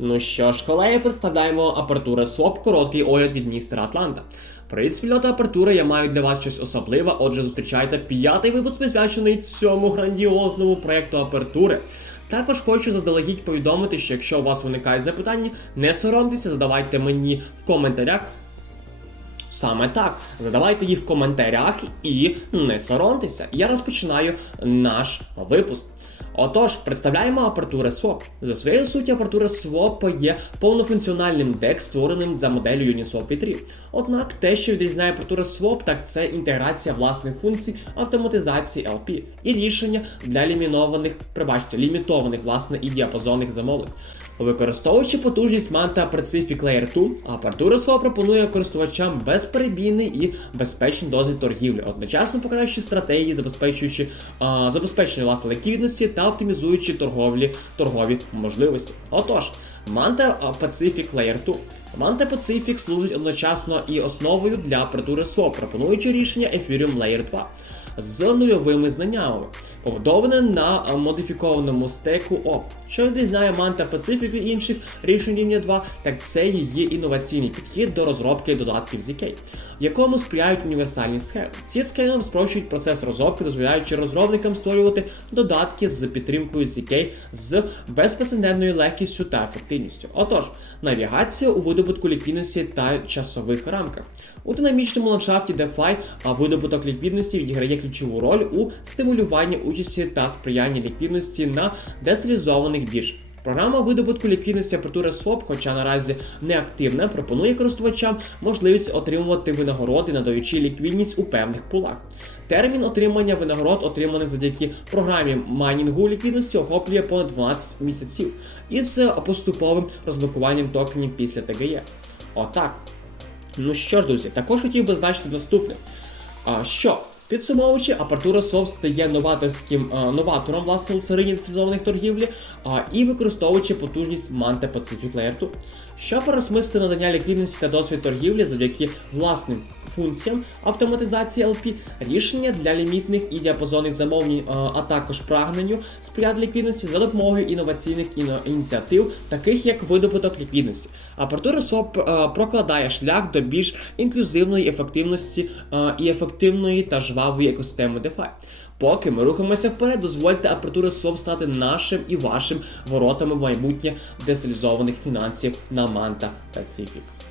Ну що ж, колеги, представляємо апертура СОП, короткий огляд від містера Атланта. Привіт, спільнота апертури, я маю для вас щось особливе, отже, зустрічайте п'ятий випуск присвячений цьому грандіозному проєкту апертури. Також хочу заздалегідь повідомити, що якщо у вас виникають запитання, не соромтеся, задавайте мені в коментарях. Саме так, задавайте їх в коментарях і не соромтеся. Я розпочинаю наш випуск. Отож, представляємо апертури SWAP. За своєю суттю апертура SWAP є повнофункціональним дек, створеним за моделлю Uniswap P3. Однак те, що відрізняє апертура SWAP, так це інтеграція власних функцій автоматизації LP і рішення для лімінованих, прибачте, лімітованих власне і діапазонних замовлень. Використовуючи потужність Manta Pacific Layer 2, апертура SWAP пропонує користувачам безперебійний і безпечний досвід торгівлі, одночасно покращуючи стратегії, забезпечуючи а, забезпечення власне ліквідності та оптимізуючи торговлі, торгові можливості. Отож, Manta Pacific Layer 2. Manta Pacific служить одночасно і основою для апертури SWAP, пропонуючи рішення Ethereum Layer 2 з нульовими знаннями, побудоване на модифікованому стеку ОП. Що відрізняє Manta Pacific від інших рішень рівня 2, так це її інноваційний підхід до розробки додатків ZK, якому сприяють універсальні схеми. Ці схеми спрощують процес розробки, дозволяючи розробникам створювати додатки з підтримкою ZK з безпрецедентною легкістю та ефективністю. Отож, навігація у видобутку ліквідності та часових рамках. У динамічному ландшафті DeFi видобуток ліквідності відіграє ключову роль у стимулюванні участі та сприянні ліквідності на децентралізованих бірж. Програма видобутку ліквідності апертури SWAP, хоча наразі не активна, пропонує користувачам можливість отримувати винагороди, надаючи ліквідність у певних пулах. Термін отримання винагород, отриманий завдяки програмі майнінгу ліквідності, охоплює понад 12 місяців із поступовим розблокуванням токенів після ТГЄ. Отак. Ну що ж, друзі, також хотів би значити наступне. Що? Підсумовуючи, апартура Софт стає новаторським а, новатором власне у царині децентралізованих торгівлі а, і використовуючи потужність Manta Pacific Layer 2, щоб переосмислити надання ліквідності та досвід торгівлі завдяки власним функціям автоматизації LP, рішення для лімітних і діапазонних замовлень, а, а також прагненню сприяти ліквідності за допомогою інноваційних ініціатив, таких як видобуток ліквідності. Апертура SWAP а, прокладає шлях до більш інклюзивної ефективності і ефективної та жвавої екосистеми DeFi. Поки ми рухаємося вперед, дозвольте апертури SWAP стати нашим і вашим воротами в майбутнє децентралізованих фінансів на Manta Pacific.